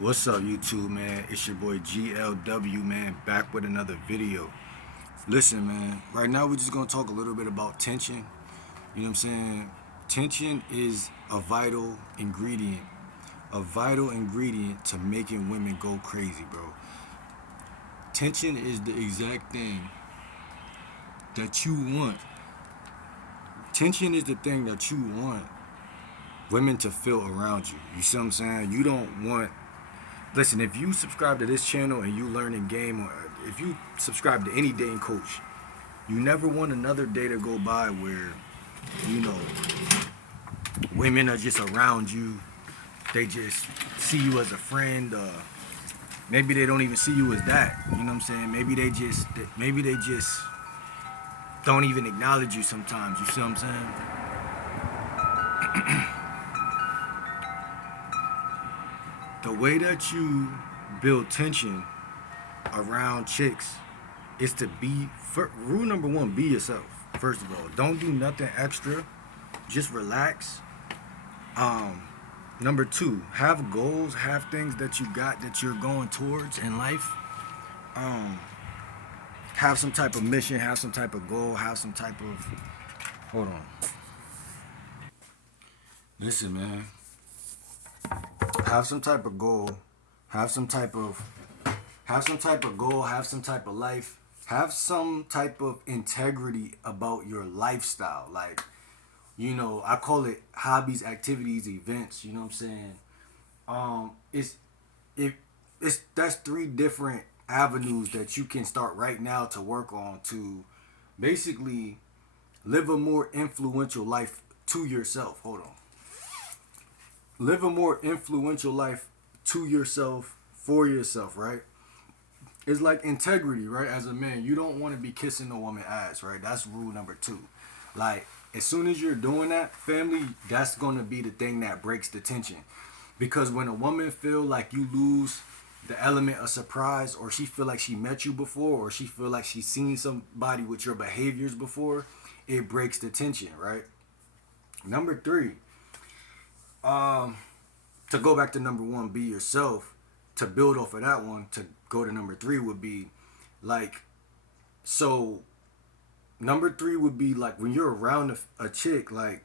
What's up, YouTube, man? It's your boy GLW, man, back with another video. Listen, man, right now we're just gonna talk a little bit about tension. You know what I'm saying? Tension is a vital ingredient to making women go crazy, bro. Tension is the exact thing that you want. Tension is the thing that you want women to feel around you. You see what I'm saying? You don't want. Listen, if you subscribe to this channel and you learn in game, or if you subscribe to any dating coach, you never want another day to go by where, you know, women are just around you. They just see you as a friend. Maybe they don't even see you as that. You know what I'm saying? Maybe they just don't even acknowledge you sometimes. You see what I'm saying? The way that you build tension around chicks is to be, rule number one, be yourself. First of all, don't do nothing extra. Just relax. Um, Number two, have goals, have things that you got that you're going towards in life. Um, have some type of mission, have some type of goal, have some type of. Hold on. Listen, man. Have some type of goal. Have some type of. Have some type of goal. Have some type of life. Have some type of integrity about your lifestyle. Like, I call it hobbies, activities, events. You know what I'm saying? It's if it's that's three different avenues that you can start right now to work on to basically live a more influential life to yourself. Hold on. Live a more influential life to yourself, for yourself, right? It's like integrity, right? As a man, you don't want to be kissing a woman's ass, right? That's rule number two. Like, as soon as you're doing that, family, that's going to be the thing that breaks the tension. Because when a woman feel like you lose the element of surprise, or she feel like she met you before, or she feel like she's seen somebody with your behaviors before, it breaks the tension, right? Number three, to go back to number one, be yourself. To build off of that one, to go to number three would be like, so number three would be like when you're around a chick, like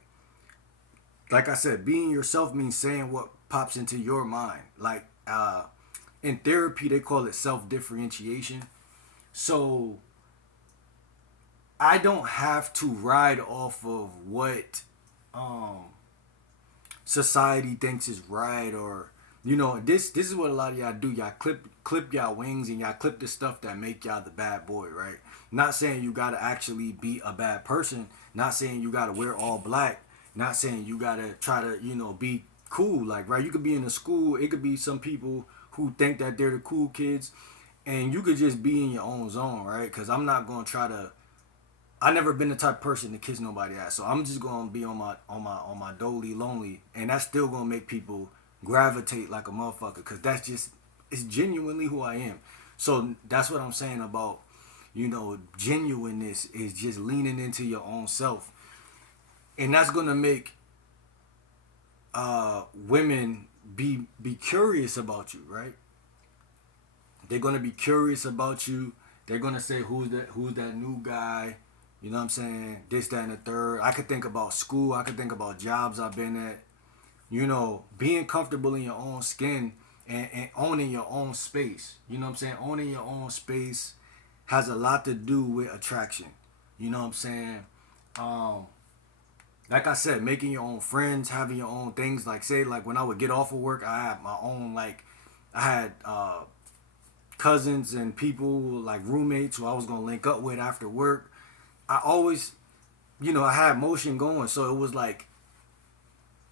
I said, being yourself means saying what pops into your mind. Like, in therapy, they call it self-differentiation. So I don't have to ride off of what um, society thinks is right, or this is what a lot of y'all do. Y'all clip y'all wings, and y'all clip the stuff that make y'all the bad boy, right? Not saying you gotta actually be a bad person. Not saying you gotta wear all black. Not saying you gotta try to be cool. Like, right, you could be in a school. It could be some people who think that they're the cool kids, and you could just be in your own zone, right? Because I'm not gonna try to. I never been the type of person to kiss nobody ass, so I'm just gonna be on my dolly lonely, and that's still gonna make people gravitate like a motherfucker, because that's just, it's genuinely who I am. So that's what I'm saying about genuineness is just leaning into your own self, and that's gonna make women be curious about you, right? They're gonna be curious about you. They're gonna say, who's that new guy? You know what I'm saying? This, that, and the third. I could think about school. I could think about jobs I've been at. Being comfortable in your own skin, and owning your own space. You know what I'm saying? Owning your own space has a lot to do with attraction. You know what I'm saying? Um, like I said, making your own friends, having your own things. Like, say, like when I would get off of work, I had my own, like, I had cousins and people, like roommates, who I was gonna link up with after work. I always, I had motion going, so it was like,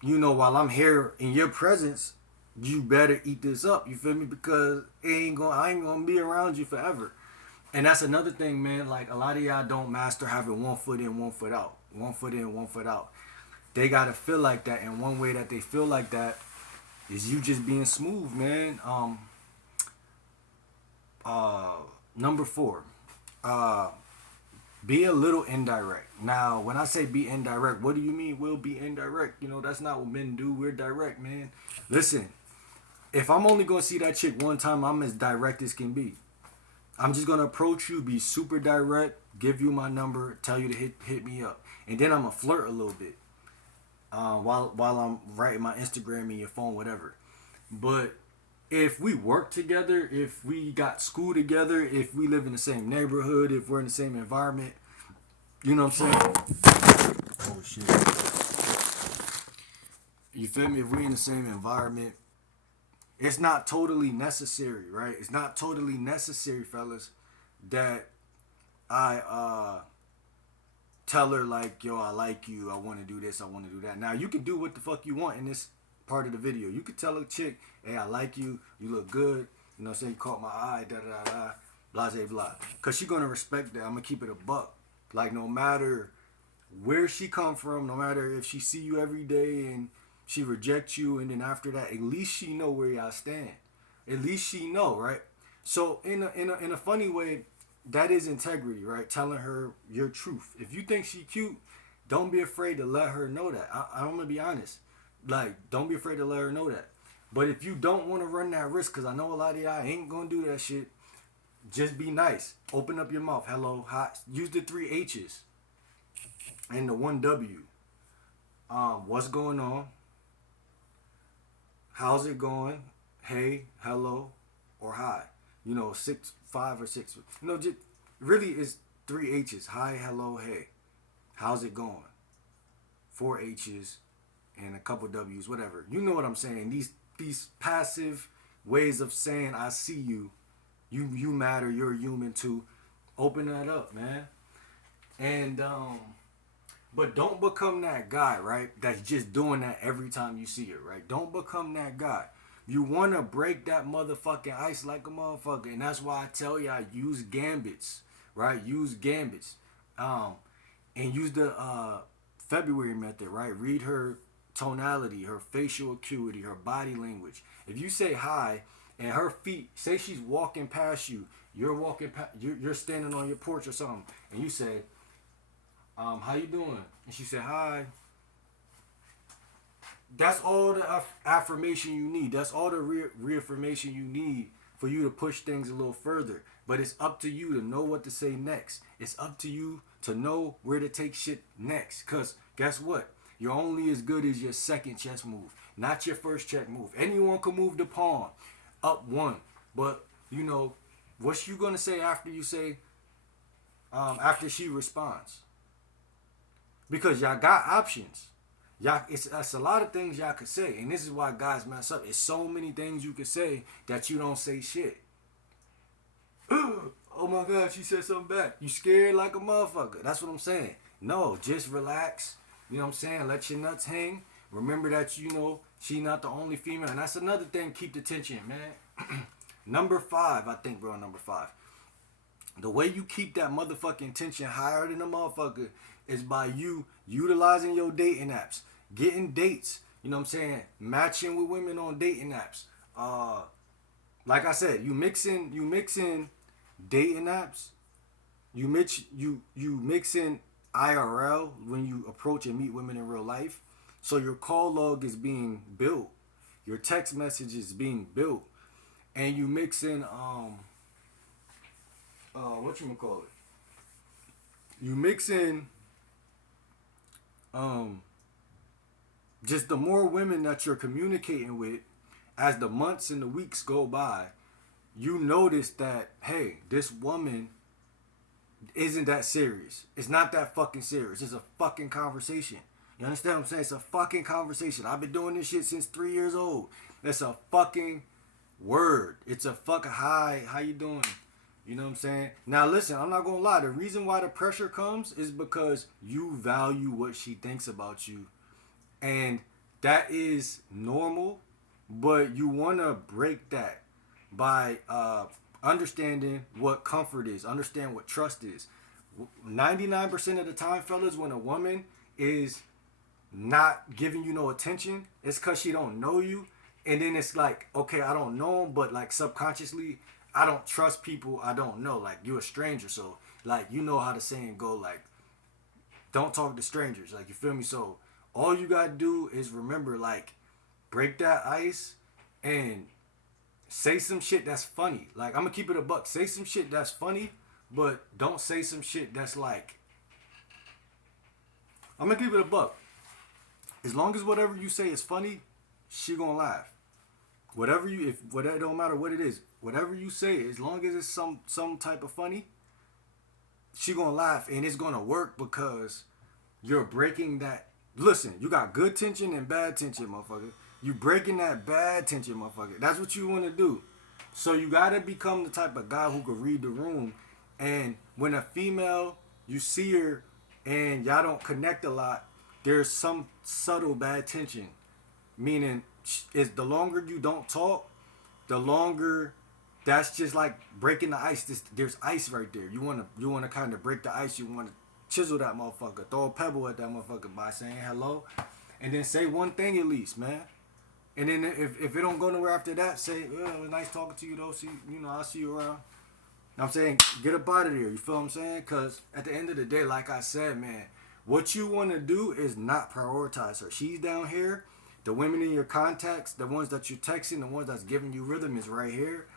while I'm here in your presence, you better eat this up. You feel me? Because I ain't gonna be around you forever. And that's another thing, man. Like, a lot of y'all don't master having one foot in, one foot out, one foot in, one foot out. They gotta feel like that, and one way that they feel like that is you just being smooth, man. Number four, uh, be a little indirect. Now, when I say be indirect, what do you mean? We'll be indirect. That's not what men do. We're direct, man. Listen, if I'm only gonna see that chick one time, I'm as direct as can be. I'm just gonna approach you, be super direct, give you my number, tell you to hit me up, and then I'm gonna flirt a little bit while I'm writing my Instagram in your phone, whatever. But if we work together, if we got school together, if we live in the same neighborhood, if we're in the same environment, you know what I'm saying? Oh shit. You feel me? If we in the same environment, it's not totally necessary, right? It's not totally necessary, fellas, that I tell her like, yo, I like you, I want to do this, I want to do that. Now you can do what the fuck you want in this part of the video. You could tell a chick, hey, I like you, you look good, you know what I'm saying, you caught my eye, da da da da, blah blah blah. Cause she gonna respect that. I'm gonna keep it a buck. Like no matter where she come from, no matter if she see you every day and she rejects you, and then after that, at least she know where y'all stand. At least she know, right? So in a funny way, that is integrity, right? Telling her your truth. If you think she cute, don't be afraid to let her know that. I'm gonna be honest. Like, don't be afraid to let her know that. But if you don't want to run that risk, because I know a lot of y'all ain't gonna do that shit, just be nice. Open up your mouth. Hello, hi. Use the 3 H's and the 1 W. What's going on? How's it going? Hey, hello, or hi. You know, 6, 5, or 6. You know, just really it's 3 H's. Hi, hello, hey. How's it going? 4 H's and a couple W's, whatever. You know what I'm saying? These passive ways of saying I see you. You matter. You're human too. Open that up, man. And but don't become that guy, right? That's just doing that every time you see her, right? Don't become that guy. You want to break that motherfucking ice like a motherfucker. And that's why I tell y'all, use gambits, right? Use gambits. And use the February method, right? Read her tonality, her facial acuity, her body language. If you say hi and her feet, say she's walking past you, you're standing on your porch or something, and you say, how you doing? And she said, hi. That's all the affirmation you need. That's all the reaffirmation you need for you to push things a little further. But it's up to you to know what to say next. It's up to you to know where to take shit next. Because guess what? You're only as good as your second chess move, not your first check move. Anyone can move the pawn up 1. But, you know, what's you going to say after you say, after she responds? Because y'all got options. Y'all, it's a lot of things y'all could say, and this is why guys mess up. It's so many things you could say that you don't say shit. Oh my God, she said something back. You scared like a motherfucker. That's what I'm saying. No, just relax. You know what I'm saying? Let your nuts hang. Remember that, you know, she not the only female. And that's another thing. Keep the tension, man. Number 5, I think, bro. Number 5. The way you keep that motherfucking tension higher than a motherfucker is by you utilizing your dating apps. Getting dates. You know what I'm saying? Matching with women on dating apps. Like I said, you mix in dating apps. You mix in IRL when you approach and meet women in real life. So your call log is being built. Your text message is being built. And you mix in whatchamacallit? You mix in just the more women that you're communicating with as the months and the weeks go by, you notice that, hey, this woman isn't that serious. It's not that fucking serious. It's a fucking conversation. You understand what I'm saying? It's a fucking conversation. I've been doing this shit since 3 years old. It's a fucking word. It's a fucking hi. How you doing? You know what I'm saying? Now listen, I'm not gonna lie. The reason why the pressure comes is because you value what she thinks about you. And that is normal, but you wanna break that by understanding what comfort is, understand what trust is. 99% of the time, fellas, when a woman is not giving you no attention, it's because she don't know you. And then it's like, okay, I don't know him, but like subconsciously, I don't trust people I don't know. Like, you're a stranger, so like, you know how the saying go, like, don't talk to strangers. Like, you feel me? So all you gotta do is remember, like, break that ice and say some shit that's funny. Like, I'm gonna keep it a buck. Say some shit that's funny, but don't say some shit that's like. I'm gonna keep it a buck. As long as whatever you say is funny, she gonna laugh. Whatever you, if whatever, it don't matter what it is. Whatever you say, as long as it's some type of funny, she gonna laugh, and it's gonna work because you're breaking that. Listen, you got good tension and bad tension, motherfucker. You breaking that bad tension, motherfucker. That's what you want to do. So you gotta become the type of guy who can read the room. And when a female, you see her, and y'all don't connect a lot, there's some subtle bad tension. Meaning, is the longer you don't talk, the longer. That's just like breaking the ice. There's ice right there. You wanna kind of break the ice. You wanna chisel that motherfucker, throw a pebble at that motherfucker by saying hello, and then say one thing at least, man. And then if it don't go nowhere after that, say, it was nice talking to you though. See, I'll see you around. I'm saying, get up out of there. You feel what I'm saying? Because at the end of the day, like I said, man, what you want to do is not prioritize her. She's down here. The women in your contacts, the ones that you're texting, the ones that's giving you rhythm is right here.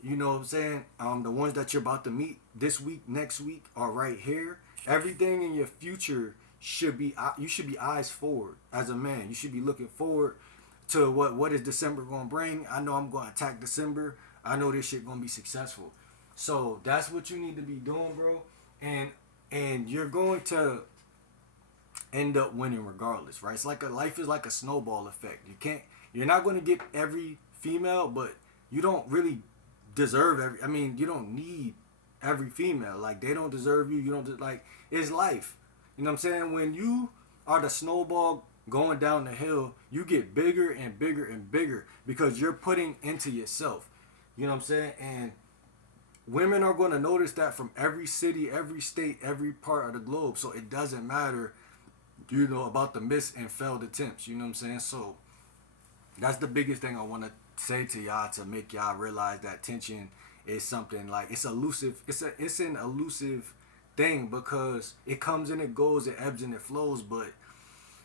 You know what I'm saying? The ones that you're about to meet this week, next week are right here. Everything in your future you should be eyes forward as a man. You should be looking forward to what is December gonna bring. I know I'm gonna attack December. I know this shit gonna be successful. So that's what you need to be doing, bro. And you're going to end up winning regardless, right? It's like life is like a snowball effect. You're not gonna get every female, but you don't really deserve every. I mean, you don't need every female. Like, they don't deserve you. You don't like. It's life. You know what I'm saying? When you are the snowball going down the hill, you get bigger and bigger and bigger because you're putting into yourself. You know what I'm saying? And women are going to notice that from every city, every state, every part of the globe. So it doesn't matter, about the missed and failed attempts. You know what I'm saying? So that's the biggest thing I want to say to y'all, to make y'all realize that tension is something like, it's elusive. It's an elusive thing because it comes and it goes, it ebbs and it flows. But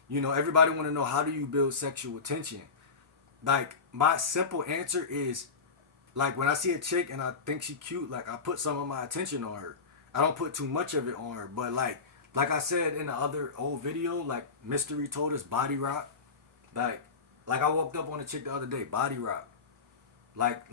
everybody want to know, how do you build sexual tension? Like, my simple answer is, like, when I see a chick and I think she cute, like, I put some of my attention on her. I don't put too much of it on her. But like I said in the other old video, like Mystery told us, body rock. Like I walked up on a chick the other day, body rock. Like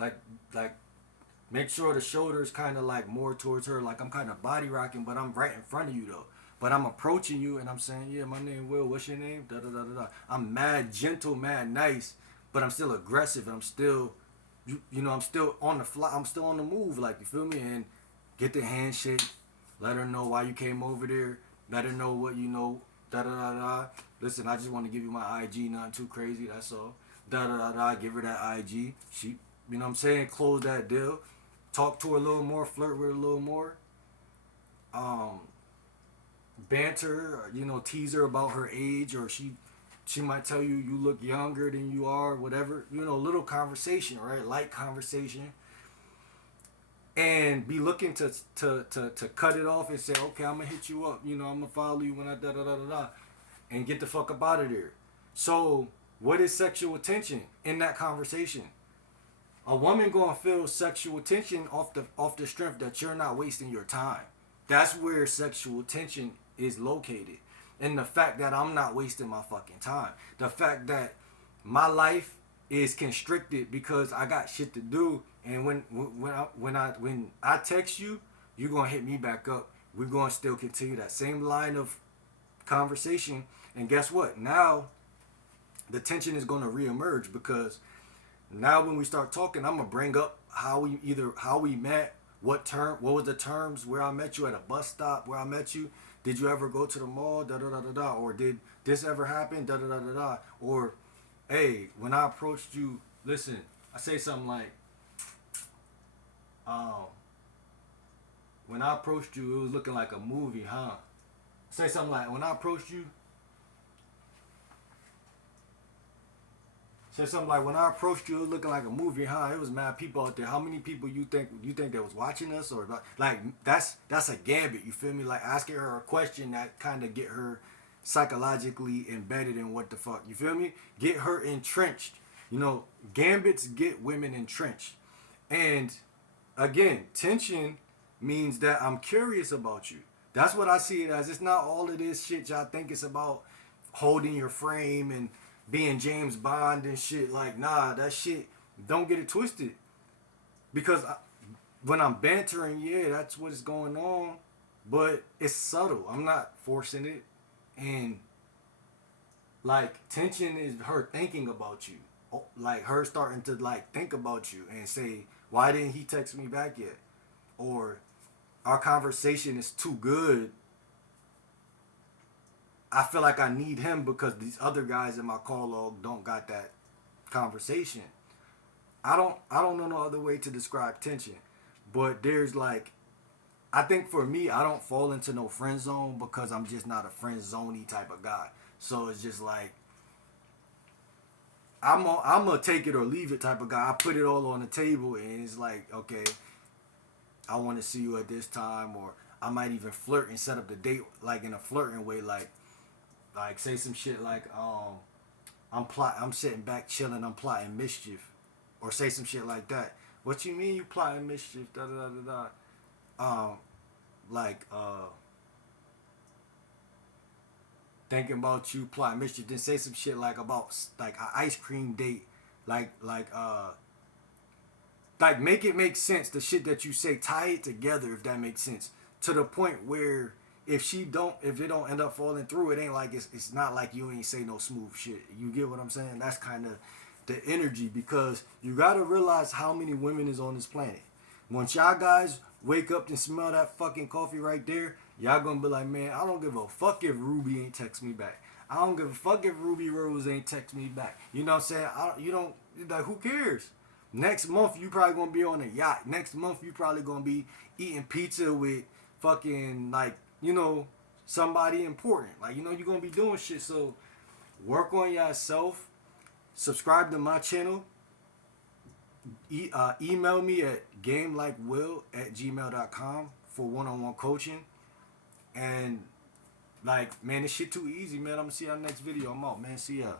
make sure the shoulders kind of like more towards her. Like, I'm kind of body rocking, but I'm right in front of you though. But I'm approaching you and I'm saying, yeah, my name Will. What's your name? Da da da da da. I'm mad gentle, mad nice, but I'm still aggressive and I'm still, I'm still on the fly. I'm still on the move. Like, you feel me? And get the handshake. Let her know why you came over there. Let her know what you know. Da da da da. Listen, I just want to give you my IG. Nothing too crazy. That's all. Da da da da. Give her that IG. She, you know what I'm saying? Close that deal. Talk to her a little more. Flirt with her a little more. Banter. Tease her about her age, or she might tell you look younger than you are. Whatever. Little conversation, right? Light conversation. And be looking to cut it off and say, okay, I'm gonna hit you up. I'm gonna follow you when I da da da da da, and get the fuck up out of there. So, what is sexual tension in that conversation? A woman gonna feel sexual tension off the strength that you're not wasting your time. That's where sexual tension is located, and the fact that I'm not wasting my fucking time. The fact that my life is constricted because I got shit to do. And when I text you, you're gonna hit me back up. We're gonna still continue that same line of conversation. And guess what? Now the tension is gonna reemerge, because now when we start talking, I'm gonna bring up how we met, what was the terms, where I met you at a bus stop, where I met you. Did you ever go to the mall? Da da da da da. Or did this ever happen? Da da da da da. Or, hey, when I approached you, listen, I say something like, when I approached you, it was looking like a movie, huh? Say something like, when I approached you, it was looking like a movie, huh? It was mad people out there. How many people you think that was watching us? Or like that's a gambit, you feel me? Like, asking her a question that kind of get her psychologically embedded in what the fuck, you feel me? Get her entrenched You know, gambits get women entrenched. And again, tension means that I'm curious about you. That's what I see it as. It's not all of this shit y'all think it's about holding your frame and being James Bond and shit. Like, nah, that shit, don't get it twisted. Because when I'm bantering, yeah, that's what's going on. But it's subtle. I'm not forcing it. And like tension is her thinking about you, like her starting to like think about you and say, why didn't he text me back yet, or our conversation is too good. I feel like I need him because these other guys in my call log don't got that conversation. I don't know no other way to describe tension, but there's like, I think for me, I don't fall into no friend zone because I'm just not a friend zoney type of guy. So it's just like I'm a take it or leave it type of guy. I put it all on the table, and it's like, okay, I want to see you at this time, or I might even flirt and set up the date like in a flirting way, like say some shit like I'm sitting back chilling, I'm plotting mischief, or say some shit like that. What you mean you plotting mischief? Da da da da da. Like thinking about you plotting mischief. Then say some shit like about like an ice cream date, like make it make sense. The shit that you say, tie it together if that makes sense. To the point where if it don't end up falling through, it ain't like it's not like you ain't say no smooth shit. You get what I'm saying? That's kind of the energy, because you gotta realize how many women is on this planet. Once y'all guys wake up and smell that fucking coffee right there, y'all gonna be like, man, I don't give a fuck if Ruby ain't text me back. I don't give a fuck if Ruby Rose ain't text me back. You know what I'm saying? You don't, like, who cares? Next month you probably gonna be on a yacht. Next month you probably gonna be eating pizza with fucking, like, somebody important. Like, you're gonna be doing shit. So work on yourself. Subscribe to my channel. Email me at gamelikewill@gmail.com for one-on-one coaching. And like, man, this shit too easy, man. I'm gonna see y'all next video. I'm out, man. See ya.